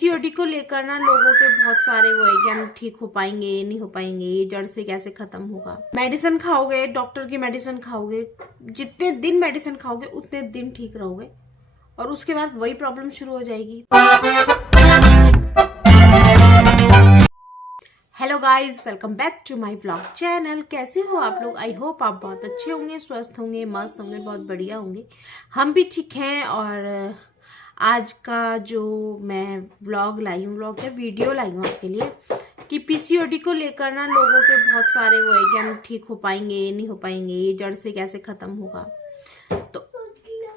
PCOD को लेकर ना लोगों के बहुत सारे वो है कि हम ठीक हो पाएंगे, नहीं हो पाएंगे, ये जड़ से कैसे खत्म होगा। मेडिसिन खाओगे, डॉक्टर की मेडिसिन खाओगे, जितने दिन मेडिसिन खाओगे उतने दिन ठीक रहोगे और उसके बाद वही प्रॉब्लम शुरू हो जाएगी। Hello guys, welcome back to my vlog channel. कैसे हो आप लोग? आई होप आप बहुत अच्छे होंगे, स्वस्थ होंगे, मस्त होंगे, बहुत बढ़िया होंगे। हम भी ठीक हैं। और आज का जो मैं व्लॉग लाई हूँ, व्लॉग या वीडियो लाई हूँ आपके लिए कि पीसीओडी को लेकर ना लोगों के बहुत सारे वो है कि हम ठीक हो पाएंगे, नहीं हो पाएंगे, ये जड़ से कैसे खत्म होगा। तो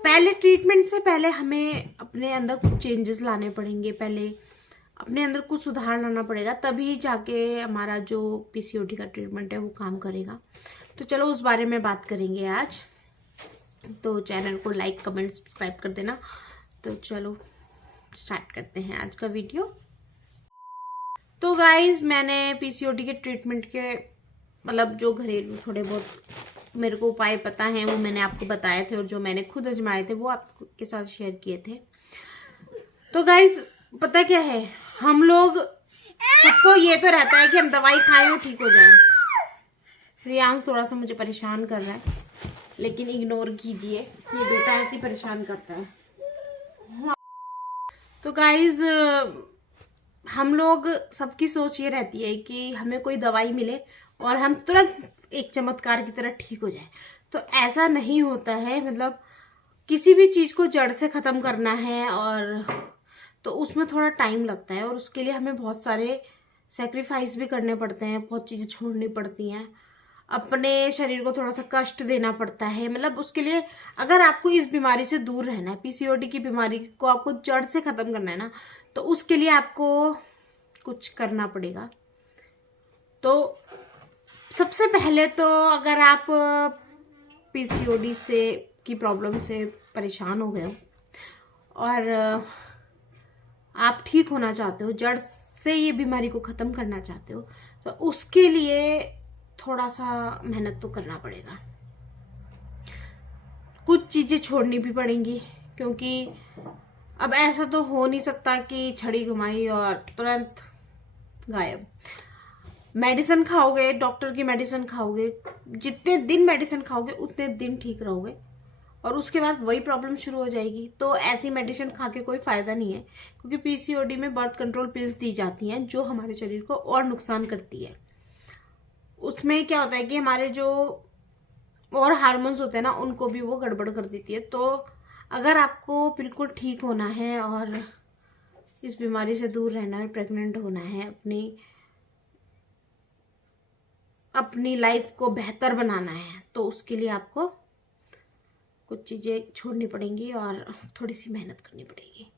पहले ट्रीटमेंट से पहले हमें अपने अंदर कुछ चेंजेस लाने पड़ेंगे, पहले अपने अंदर कुछ सुधार लाना पड़ेगा, तभी जाके हमारा जो पीसीओडी का ट्रीटमेंट है वो काम करेगा। तो चलो उस बारे में बात करेंगे आज। तो चैनल को लाइक, कमेंट, सब्सक्राइब कर देना। तो चलो स्टार्ट करते हैं आज का वीडियो। तो गाइज, मैंने पीसीओडी के ट्रीटमेंट के मतलब जो घरेलू थोड़े बहुत मेरे को उपाय पता हैं वो मैंने आपको बताए थे, और जो मैंने खुद आजमाए थे वो आपके साथ शेयर किए थे। तो गाइज, पता क्या है, हम लोग सबको ये तो रहता है कि हम दवाई खाएं और ठीक हो जाएं। रियांश थोड़ा सा मुझे परेशान कर रहा है, लेकिन इग्नोर कीजिए, ये बेटा ऐसे परेशान करता है। तो गाइज, हम लोग सबकी सोच ये रहती है कि हमें कोई दवाई मिले और हम तुरंत एक चमत्कार की तरह ठीक हो जाए। तो ऐसा नहीं होता है। मतलब किसी भी चीज को जड़ से खत्म करना है और तो उसमें थोड़ा टाइम लगता है, और उसके लिए हमें बहुत सारे सेक्रीफाइस भी करने पड़ते हैं, बहुत चीज़ें छोड़नी पड़ती हैं, अपने शरीर को थोड़ा सा कष्ट देना पड़ता है। मतलब उसके लिए अगर आपको इस बीमारी से दूर रहना है, पीसीओडी की बीमारी को आपको जड़ से ख़त्म करना है ना, तो उसके लिए आपको कुछ करना पड़ेगा। तो सबसे पहले तो अगर आप पीसीओडी से की प्रॉब्लम से परेशान हो गए हो और आप ठीक होना चाहते हो, जड़ से ये बीमारी को ख़त्म करना चाहते हो, तो उसके लिए थोड़ा सा मेहनत तो करना पड़ेगा, कुछ चीज़ें छोड़नी भी पड़ेंगी। क्योंकि अब ऐसा तो हो नहीं सकता कि छड़ी घुमाई और तुरंत गायब। मेडिसिन खाओगे, डॉक्टर की मेडिसिन खाओगे, जितने दिन मेडिसिन खाओगे उतने दिन ठीक रहोगे और उसके बाद वही प्रॉब्लम शुरू हो जाएगी। तो ऐसी मेडिसिन खा के कोई फायदा नहीं है, क्योंकि पीसीओडी में बर्थ कंट्रोल पिल्स दी जाती हैं जो हमारे शरीर को और नुकसान करती है। उसमें क्या होता है कि हमारे जो और हार्मोन्स होते हैं ना, उनको भी वो गड़बड़ कर देती है। तो अगर आपको बिल्कुल ठीक होना है और इस बीमारी से दूर रहना है, प्रेग्नेंट होना है, अपनी लाइफ को बेहतर बनाना है, तो उसके लिए आपको कुछ चीज़ें छोड़नी पड़ेंगी और थोड़ी सी मेहनत करनी पड़ेगी।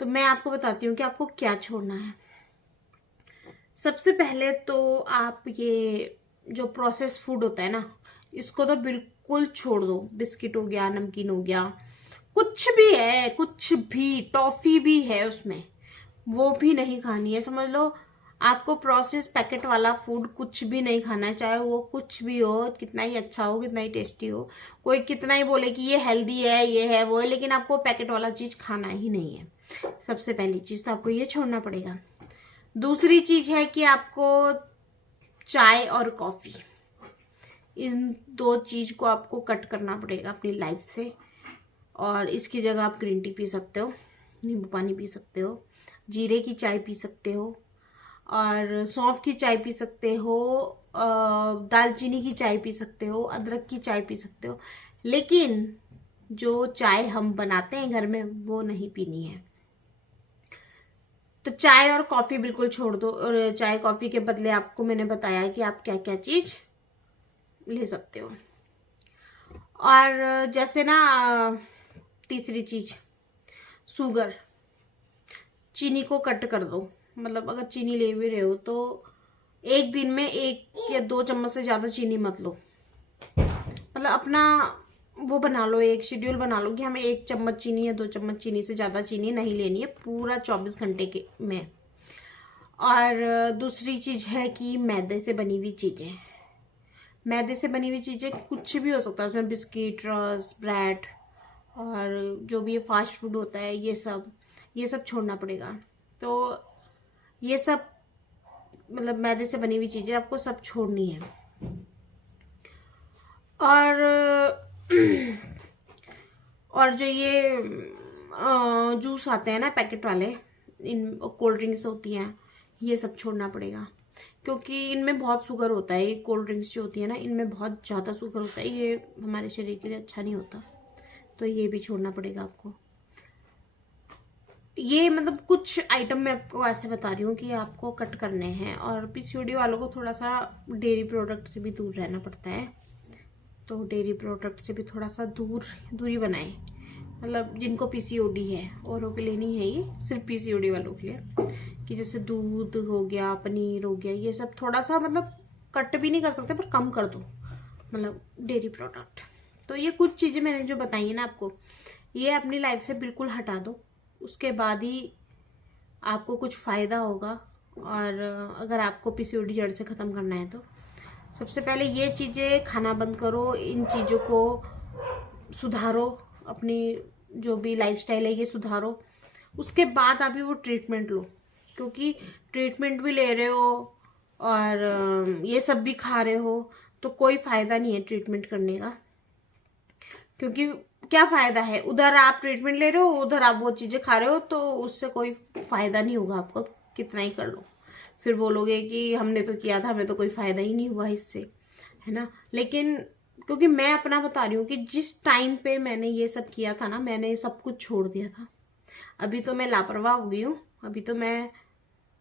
तो मैं आपको बताती हूँ कि आपको क्या छोड़ना है। सबसे पहले तो आप ये जो प्रोसेस फूड होता है ना, इसको तो बिल्कुल छोड़ दो। बिस्किट हो गया, नमकीन हो गया, कुछ भी है, कुछ भी, टॉफी भी है उसमें, वो भी नहीं खानी है। समझ लो, आपको प्रोसेस पैकेट वाला फूड कुछ भी नहीं खाना है, चाहे वो कुछ भी हो, कितना ही अच्छा हो, कितना ही टेस्टी हो, कोई कितना ही बोले कि ये हेल्दी है, ये है, वो है, लेकिन आपको पैकेट वाला चीज खाना ही नहीं है। सबसे पहली चीज तो आपको ये छोड़ना पड़ेगा। दूसरी चीज है कि आपको चाय और कॉफी, इन दो चीज को आपको कट करना पड़ेगा अपनी लाइफ से। और इसकी जगह आप ग्रीन टी पी सकते हो, नींबू पानी पी सकते हो, जीरे की चाय पी सकते हो, और सौंफ की चाय पी सकते हो, दालचीनी की चाय पी सकते हो, अदरक की चाय पी सकते हो, लेकिन जो चाय हम बनाते हैं घर में वो नहीं पीनी है। तो चाय और कॉफी बिल्कुल छोड़ दो। और चाय कॉफी के बदले आपको मैंने बताया कि आप क्या क्या चीज ले सकते हो। और जैसे ना, तीसरी चीज, शुगर, चीनी को कट कर दो। मतलब अगर चीनी ले भी रहे हो तो एक दिन में 1 या 2 चम्मच से ज्यादा चीनी मत लो। मतलब अपना वो बना लो, एक शेड्यूल बना लो कि हमें 1 चम्मच चीनी या 2 चम्मच चीनी से ज्यादा चीनी नहीं लेनी है पूरा 24 घंटे के में। और दूसरी चीज है कि मैदे से बनी हुई चीजें, मैदे से बनी हुई चीजें कुछ भी हो सकता है उसमें, बिस्किट, रस, ब्रेड, और जो भी फास्ट फूड होता है, ये सब छोड़ना पड़ेगा। तो ये सब मतलब मैदे से बनी हुई चीज़ें आपको सब छोड़नी है। और जो ये जूस आते हैं ना पैकेट वाले, इन कोल्ड ड्रिंक्स होती हैं, ये सब छोड़ना पड़ेगा, क्योंकि इनमें बहुत शुगर होता है। ये कोल्ड ड्रिंक्स जो होती है ना, इनमें बहुत ज़्यादा शुगर होता है, ये हमारे शरीर के लिए अच्छा नहीं होता, तो ये भी छोड़ना पड़ेगा आपको। ये मतलब कुछ आइटम मैं आपको ऐसे बता रही हूँ कि आपको कट करने हैं। और पीसीओडी वालों को थोड़ा सा डेयरी प्रोडक्ट से भी दूर रहना पड़ता है, तो डेयरी प्रोडक्ट से भी थोड़ा सा दूरी बनाएं। मतलब जिनको पीसीओडी है, औरों के लिए नहीं है, ये सिर्फ पीसीओडी वालों के लिए, कि जैसे दूध हो गया, पनीर हो गया, ये सब थोड़ा सा मतलब कट भी नहीं कर सकते पर कम कर दो, मतलब डेयरी प्रोडक्ट। तो ये कुछ चीज़ें मैंने जो बताई है ना आपको, ये अपनी लाइफ से बिल्कुल हटा दो, उसके बाद ही आपको कुछ फ़ायदा होगा। और अगर आपको पीसीओडी जड़ से ख़त्म करना है तो सबसे पहले ये चीज़ें खाना बंद करो, इन चीज़ों को सुधारो, अपनी जो भी लाइफस्टाइल है ये सुधारो, उसके बाद अभी वो ट्रीटमेंट लो, क्योंकि ट्रीटमेंट भी ले रहे हो और ये सब भी खा रहे हो तो कोई फ़ायदा नहीं है ट्रीटमेंट करने का। क्योंकि क्या फ़ायदा है, उधर आप ट्रीटमेंट ले रहे हो, उधर आप वो चीज़ें खा रहे हो, तो उससे कोई फ़ायदा नहीं होगा आपको, कितना ही कर लो। फिर बोलोगे कि हमने तो किया था, हमें तो कोई फ़ायदा ही नहीं हुआ इससे, है ना। लेकिन क्योंकि मैं अपना बता रही हूँ कि जिस टाइम पे मैंने ये सब किया था ना, मैंने सब कुछ छोड़ दिया था। अभी तो मैं लापरवाह हो गई हूँ, अभी तो मैं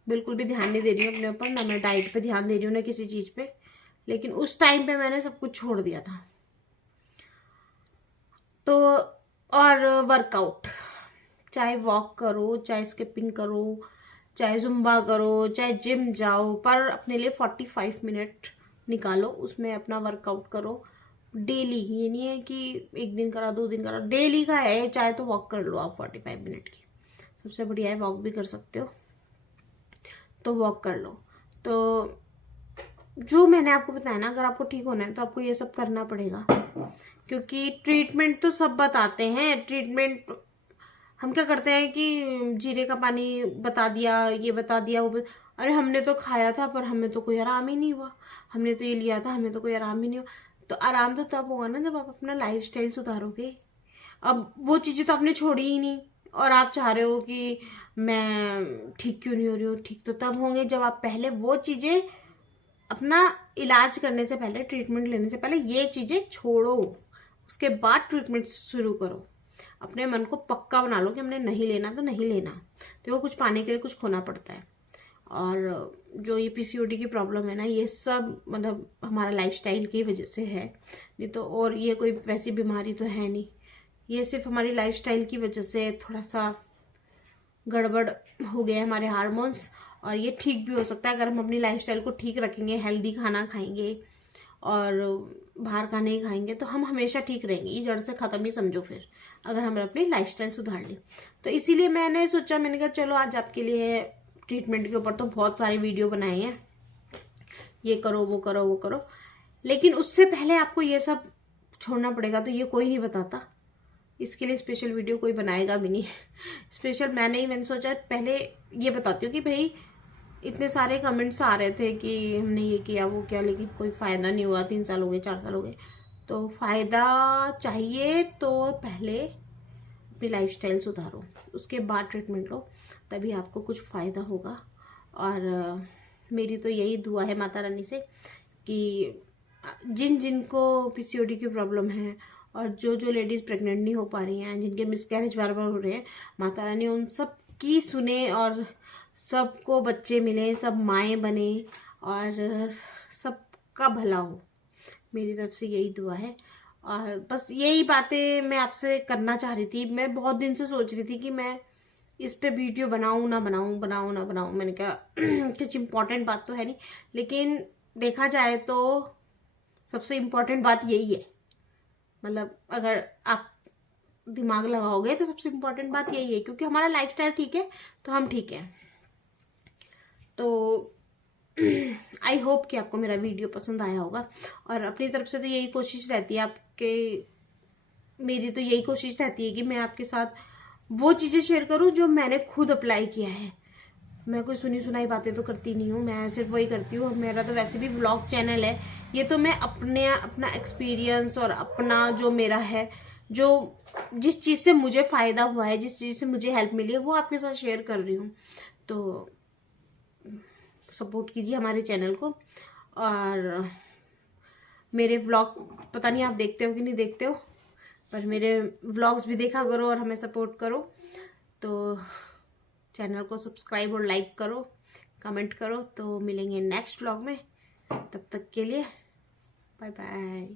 बिल्कुल भी ध्यान नहीं दे रही हूँ अपने ऊपर, ना मैं डाइट पे ध्यान दे रही हूँ ना किसी चीज़ पे। लेकिन उस टाइम पे मैंने सब कुछ छोड़ दिया था। तो और वर्कआउट, चाहे वॉक करो, चाहे स्किपिंग करो, चाहे जुम्बा करो, चाहे जिम जाओ, पर अपने लिए 45 मिनट निकालो, उसमें अपना वर्कआउट करो डेली। ये नहीं है कि एक दिन करा, 2 दिन करा, डेली का है। चाहे तो वॉक कर लो आप 45 मिनट की, सबसे बढ़िया है, वॉक भी कर सकते हो तो वॉक कर लो। तो जो मैंने आपको बताया ना, अगर आपको ठीक होना है तो आपको ये सब करना पड़ेगा, क्योंकि ट्रीटमेंट तो सब बताते हैं। ट्रीटमेंट हम क्या करते हैं कि जीरे का पानी बता दिया, ये बता दिया, अरे हमने तो खाया था पर हमें तो कोई आराम ही नहीं हुआ, हमने तो ये लिया था, हमें तो कोई आराम ही नहीं हुआ। तो आराम तो तब होगा ना जब आप अपना लाइफस्टाइल सुधारोगे। अब वो चीज़ें तो आपने छोड़ी ही नहीं, और आप चाह रहे हो कि मैं ठीक क्यों नहीं हो रही हूँ। ठीक तो तब होंगे जब आप पहले वो चीज़ें, अपना इलाज करने से पहले, ट्रीटमेंट लेने से पहले ये चीज़ें छोड़ो, उसके बाद ट्रीटमेंट शुरू करो। अपने मन को पक्का बना लो कि हमने नहीं लेना तो नहीं लेना। तो वो कुछ पाने के लिए कुछ खोना पड़ता है। और जो ये पीसीओडी की प्रॉब्लम है ना, ये सब मतलब हमारा लाइफस्टाइल की वजह से है, नहीं तो और ये कोई वैसी बीमारी तो है नहीं। ये सिर्फ हमारी लाइफस्टाइल की वजह से थोड़ा सा गड़बड़ हो गया है हमारे हार्मोन्स। और ये ठीक भी हो सकता है अगर हम अपनी लाइफस्टाइल को ठीक रखेंगे, हेल्दी खाना खाएंगे और बाहर का नहीं खाएंगे, तो हम हमेशा ठीक रहेंगे। ये जड़ से ख़त्म ही समझो फिर, अगर हमने अपनी लाइफस्टाइल सुधार ली। तो इसीलिए मैंने सोचा, मैंने कहा चलो आज आपके लिए ट्रीटमेंट के ऊपर तो बहुत सारी वीडियो बनाए हैं, ये करो वो करो वो करो, लेकिन उससे पहले आपको ये सब छोड़ना पड़ेगा। तो ये कोई नहीं बताता, इसके लिए स्पेशल वीडियो कोई बनाएगा भी नहीं। स्पेशल मैंने सोचा पहले ये बताती हूँ कि भाई इतने सारे कमेंट्स आ रहे थे कि हमने ये किया वो किया, लेकिन कोई फ़ायदा नहीं हुआ, 3 साल हो गए, 4 साल हो गए। तो फ़ायदा चाहिए तो पहले अपनी लाइफस्टाइल सुधारो, उसके बाद ट्रीटमेंट लो, तभी आपको कुछ फ़ायदा होगा। और मेरी तो यही दुआ है माता रानी से कि जिनको पीसीओडी की प्रॉब्लम है और जो लेडीज़ प्रेग्नेंट नहीं हो पा रही हैं, जिनके मिसकैरेज बार बार हो रहे हैं, माता रानी उन सब की सुने और सबको बच्चे मिले, सब माएँ बने और सबका भला हो। मेरी तरफ से यही दुआ है। और बस यही बातें मैं आपसे करना चाह रही थी। मैं बहुत दिन से सोच रही थी कि मैं इस पे वीडियो बनाऊं ना बनाऊं। मैंने कहा कुछ इम्पोर्टेंट बात तो है नहीं, लेकिन देखा जाए तो सबसे इम्पोर्टेंट बात यही है। मतलब अगर आप दिमाग लगाओगे तो सबसे इम्पोर्टेंट बात यही है, क्योंकि हमारा लाइफस्टाइल ठीक है तो हम ठीक है। तो आई होप कि आपको मेरा वीडियो पसंद आया होगा। और अपनी तरफ से तो यही कोशिश रहती है मेरी तो यही कोशिश रहती है कि मैं आपके साथ वो चीज़ें शेयर करूं जो मैंने खुद अप्लाई किया है। मैं कोई सुनी सुनाई बातें तो करती नहीं हूँ, मैं सिर्फ वही करती हूँ। मेरा तो वैसे भी व्लॉग चैनल है, ये तो मैं अपना एक्सपीरियंस और अपना जो मेरा है, जो जिस चीज़ से मुझे फ़ायदा हुआ है, जिस चीज़ से मुझे हेल्प मिली है, वो आपके साथ शेयर कर रही हूँ। तो सपोर्ट कीजिए हमारे चैनल को। और मेरे व्लॉग पता नहीं आप देखते हो कि नहीं देखते हो, पर मेरे व्लॉग्स भी देखा करो और हमें सपोर्ट करो। तो चैनल को सब्सक्राइब और लाइक करो, कमेंट करो। तो मिलेंगे नेक्स्ट व्लॉग में, तब तक के लिए बाय बाय।